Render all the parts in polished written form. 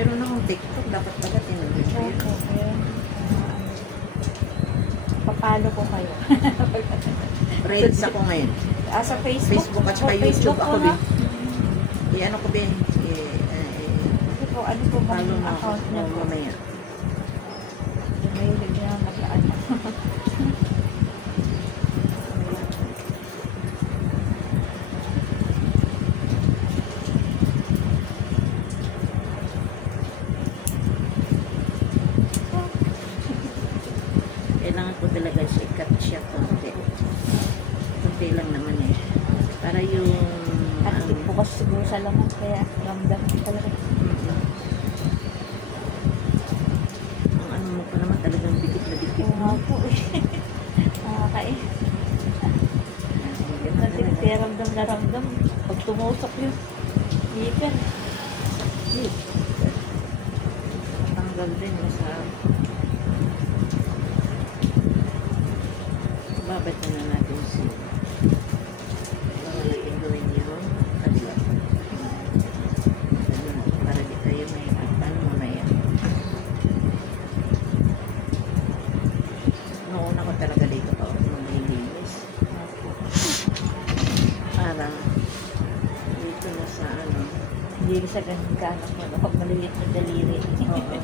Meron akong TikTok, dapat pala tinulog ko yun. Okay. Papalo ko kayo. Reels ako ngayon. Sa Facebook? Facebook at saka YouTube ako din. I-ano ko din. Ano po ba yung account niya po? Mamaya. Mahilig niya maglaan. Kailangan ko talaga sikat siya konti. Konti lang naman eh. Para yung... At bukas siguro sa laman, kaya ramdam talaga. Ang ano mo pa naman talagang dikit na dikit. Oo po eh. Nakakain. Kaya ramdam na ramdam. Pag tumusok yun, ikan. Tanggal din sa... Babad na natin si... Bawa natin gawin yung kadila. Para di tayo may ano mamaya. Noona ko talaga dito pa ako maglilinis. Para dito na sa ano. Hindi sa ganun ka, pag maliit na daliri. Oo.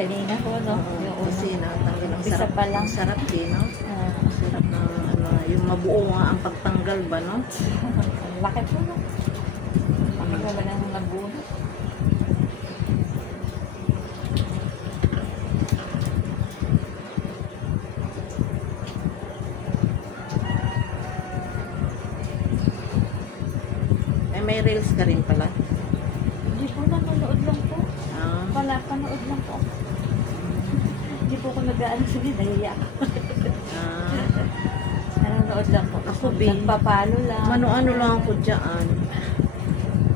Kanina po, no? Oo, kasi natanggal ang Bisa sarap. pa lang. Ang sarap din, no? Sarap na, ano, yung mabuo nga ang pagtanggal ba, no? Ang laki po, no? Ang wala nang nabuo. May reels ka rin pala? Hindi po, nanonood lang po. Panood lang po. Hindi po ako nag-aano sige, nahiya ako. Nanonood lang po. Ako din. Nagpapalo lang. Ano lang ako dyan.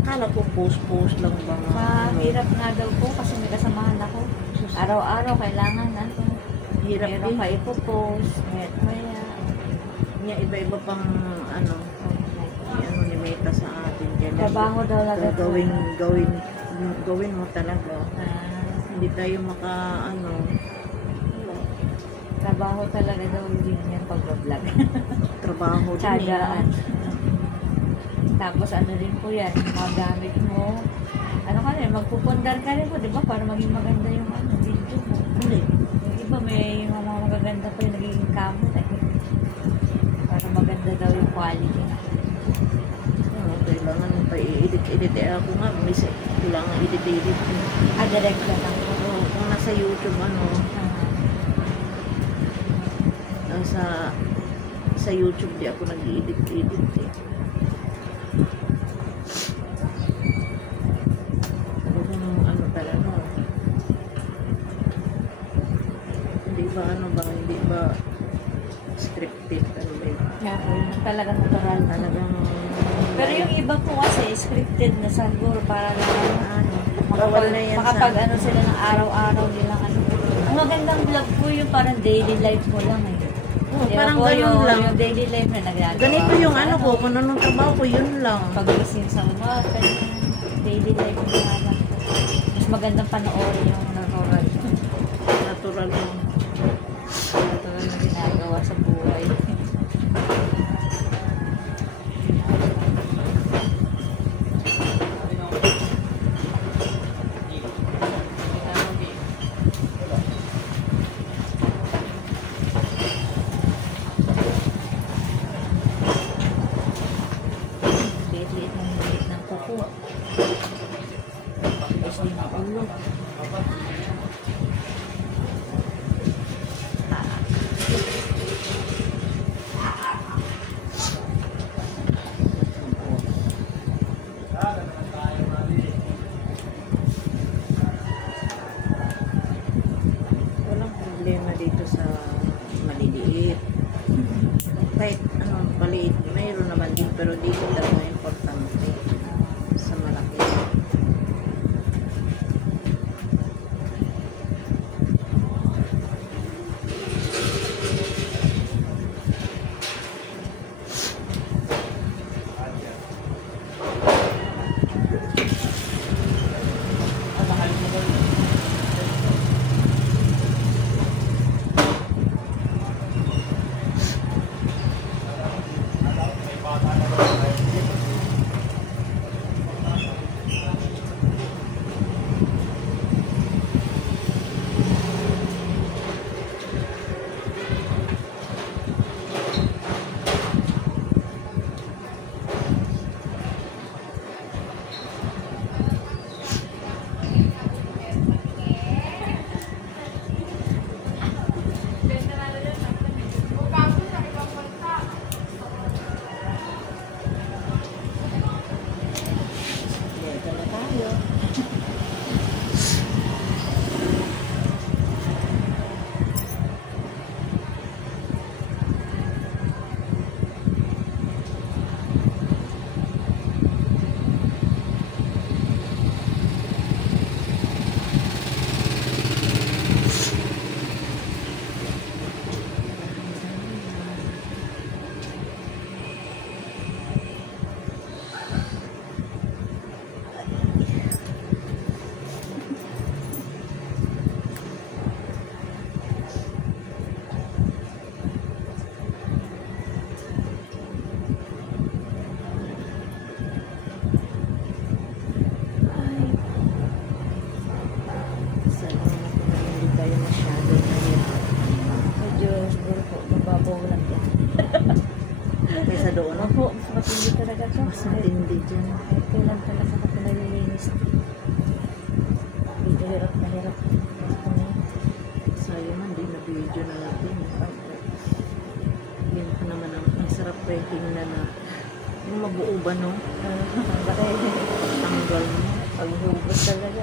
Kala ko post lang ba nga. Mahirap nga daw po kasi may kasamahan ako. Araw-araw kailangan na ito. Hirap Meron din. pa ipopost. Maya. Niya iba-iba pang ano. Ano ni Meta sa atin dyan. Trabaho daw lang. Gawin mo talaga. Hindi tayo ano. Trabaho talaga daw din yan pag-vlog. Trabaho din Tsagaan. Tapos ano rin po yan, mga gamit mo. Ano ka rin, magpupundar ka rin po, di ba? Para maging maganda yung video mo. Hindi. Yung iba may mga magaganda pa yung nagiging camera. Para maganda daw yung quality. Kailangan pa i-edit. Ako nga, kailangan edit. Direct na lang. Kung nasa YouTube, sa YouTube, di ako nag-edit eh. Ano talaga. Hindi ba scripted, ano ba yun? Talagang natural. Pero yung iba po kasi scripted na siguro para lang makapag sila ng araw-araw nilang ano. Ang magandang vlog po yung parang daily life mo lang eh. Parang ganun lang. Yung daily life na nagagawa. Ganito yung ano ko, kung anong trabaho ko, yun lang. Pag-gising sa umaga, daily life mo lang. Mas magandang panoorin yung natural. Natural yung na ginagawa sa buhay. Liit ng kuko. Tapos din ang ulo. importante sa malaki. Matindi talaga ito. Mas matindi dyan. Kahit kailan talaga ako nalilinis. Dito hirap na hirap. Sayang man, di na video na natin. Yan pa naman ang sarap rating na yung mabuo ba, no? Tanggal mo. Paghugot talaga.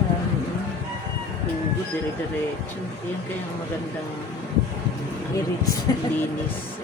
Hugot, dire-diretso. Yan kaya ang magandang Iris. linis.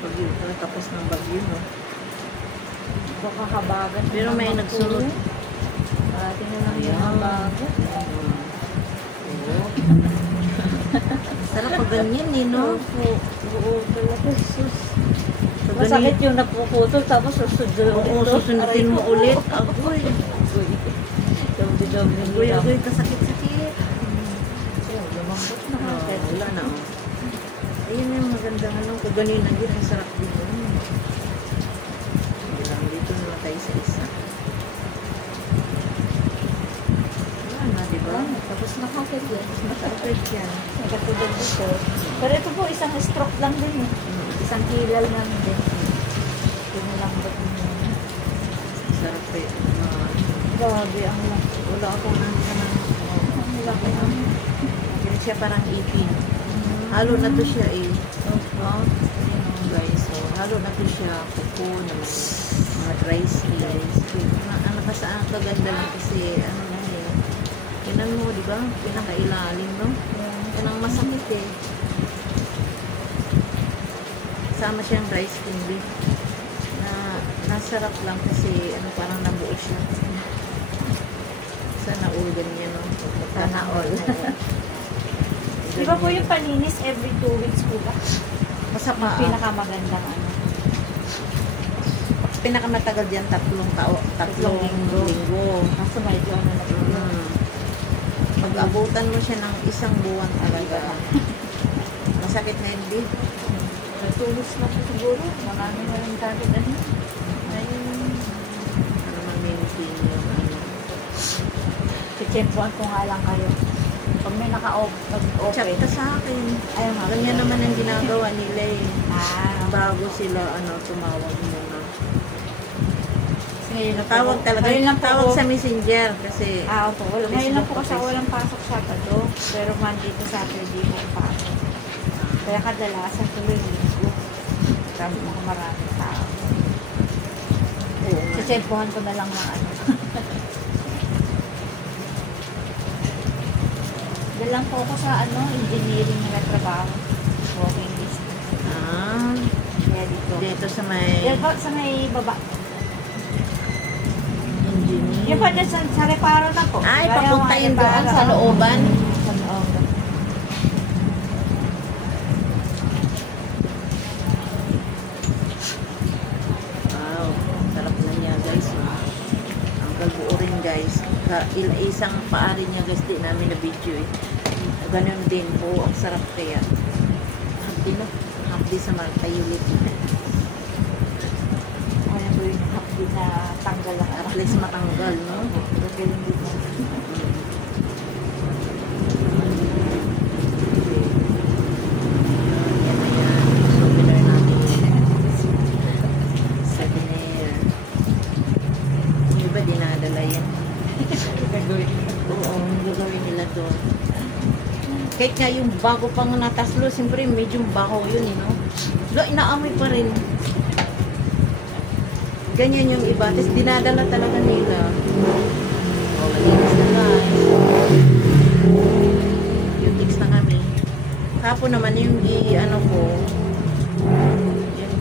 Bagyo, tapos ng bagyo, no? Baka habagat. Pero may nagsunod. Atin na lang yung habagat. Sarap pag ganyan, eh, no? Oo, talaga. Sus. Pag Masakit yung napuputol, tapos susunod. Oo, susundin mo ulit. Agoy. Agoy. Agoy, kasakit-sakit. Lumambot na. Wala na, oh. Ayun yung magandang kaganinan din. Ang sarap din yun. Hindi lang, dito naman tayo sa isa. Wala na, diba? Tapos nakakit yan. Nakakit yan. Nakatulog ito. Pero ito po, isang stroke lang din eh. Isang kilal lang din. Pinalambot niya. Sarap eh. Grabe, ang laki. Wala akong nandiyan. Ang laki ang... Ganyan siya parang ipin. Halo na to siya eh. Guys, so halo na to siya. Kuko na may mga dry skins. Ang nakasaan kaganda lang kasi ano na eh. Kinan mo, di ba? Pinakailalim, no? Yan ang masakit eh. Sama siyang dry skin beef. Nasarap lang kasi ano parang nabuo siya. Sana all ganyan, no? Sana all. Di ba po yung palinis every 2 weeks po ba? Masama. Pinakamagandang ano. Pinakamatagal dyan, tatlong linggo. Kaso medyo ano na po. Pag-abutan mo siya ng 1 buwan talaga. masakit na hindi. Natulos na po siguro. Marami na rin kagad ano. Ayun. Ano mag-maintain yung ano. Checkuan ko nga lang kayo. Pag may naka-open. Chat ka sa akin. Ayun nga. Ganyan naman ang ginagawa nila eh. Ah, Bago sila tumawag muna. ngayon na po. Tawag talaga. Ngayon lang po Tawag ako- sa messenger kasi Opo. Ngayon lang po kasi Facebook. walang pasok Sabado. Pero Monday to Saturday po ang pasok. Kaya kadalasan tuloy linggo. Sabi mo ko maraming tao. Oo nga. Sisempuhan ko na lang ng ano. Doon lang po ako sa engineering na trabaho. Walking distance. Ah, Kaya dito. dito sa may Yan po, sa may baba. engineer. Yan po, dyan sa reparo na po. Ay, Kaya papunta mga yun doon reparo. sa looban. Sa looban. Wow, sarap na niya guys. Ang galbuo rin guys. Isang paa rin niya guys, di namin na video eh. Ganun din po, ang sarap kaya. Hapdi mo, hapdi sa mga tayulit. Kaya po yung hapdi na tanggal lang. At least matanggal, no? Gagaling dito. Yan na yan. Souvenir natin. Souvenir. Yung iba dinadala yan. Gagawin. Oo, yung gagawin nila doon. Kahit nga yung bago pang nataslo, siyempre medyo baho yun, no? Lo, inaamoy pa rin. Ganyan yung iba. Tapos dinadala talaga nila. O, malinis na guys. Yung tics na kami. Hapon naman yung ano ko, yung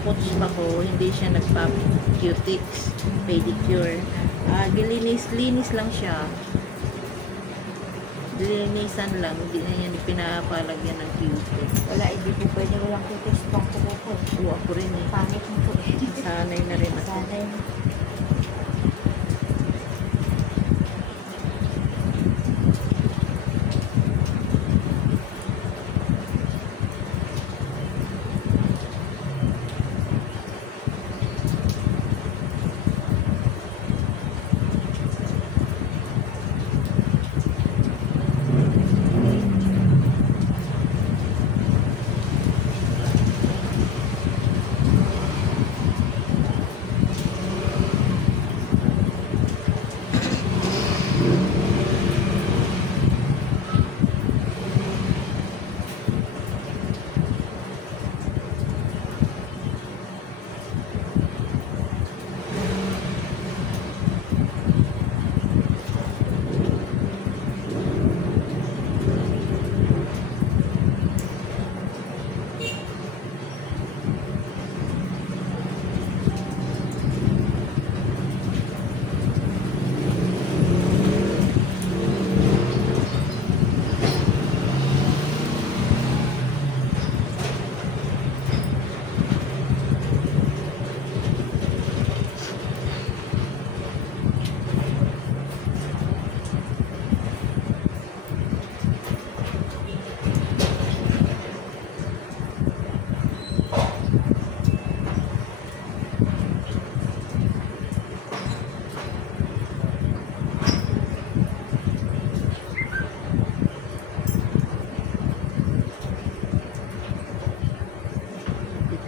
coach pa ko, hindi siya nagpa-cutics, pedicure. Linis lang siya. Linisan lang, hindi na yan pinapalagyan ng cutics. Wala, hindi po pwede walang kutis pang kuko po. Oo, ako rin eh. Pangit mo po eh. Sanay na rin ako. Sanay.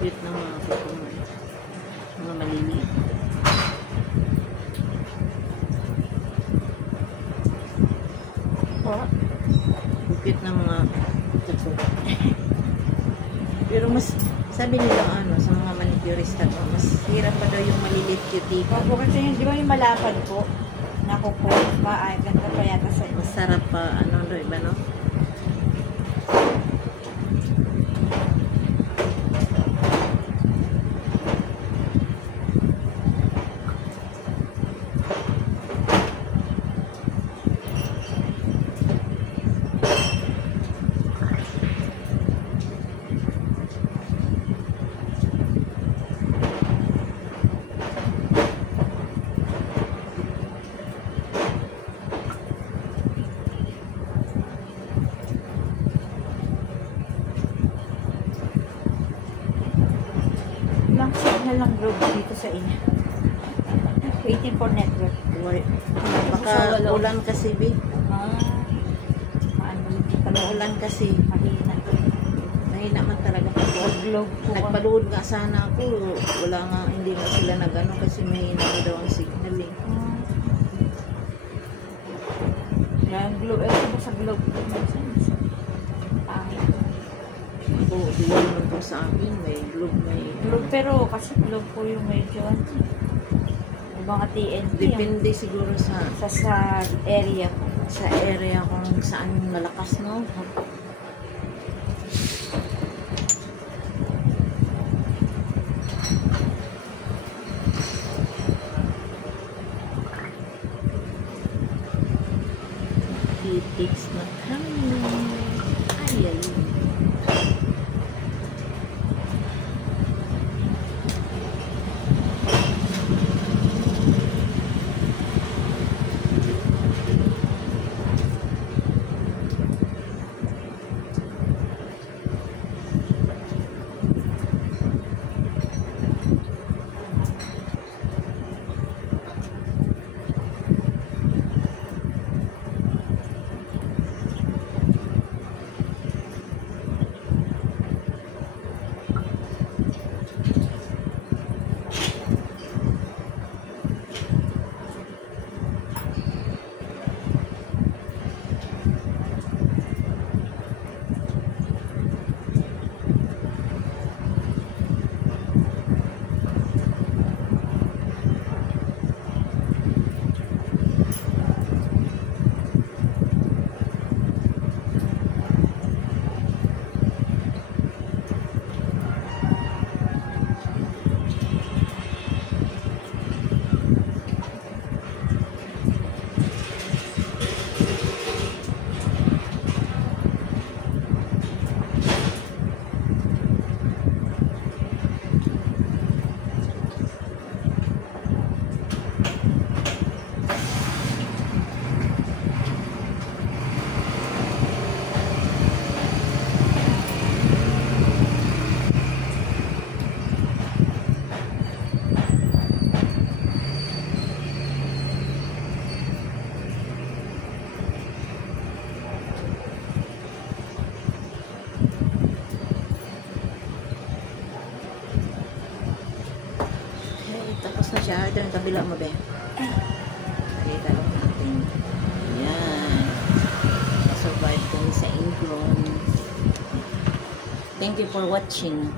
Cute ng mga kukumo. Mga maliliit. Po. Cute ng mga kukumo. Pero mas, sabi nila sa mga manicurista ko, mas hirap pa daw yung maliliit cutie. Opo, kasi yung, di ba yung malapad po? Nakupo. Ay, ganda pa yata sa iyo. Masarap pa, iba, no? mahal ng Globe dito sa inyo. 18 for network. Baka ulan kasi, Bi. Maano, hindi pala Ulan kasi. mahina. Mahina man talaga. Globe po. Nagpaluhod nga sana ako. Wala nga, hindi nga sila nag-ano kasi mahina na daw ang signal eh. Yan, Globe. Ito po sa Globe. Pangit. Ako, duwal man po sa akin. May globe, may... Globe, pero kasi Globe po yung medyo yung mga TNT. Depende siguro sa Area po. sa area kung saan malakas, no? Critics na kami. Ay, ay. Tapos na siya. Ito yung kabila mo, be. Nakita lang natin. Ayan. Survive kami sa England. Thank you for watching.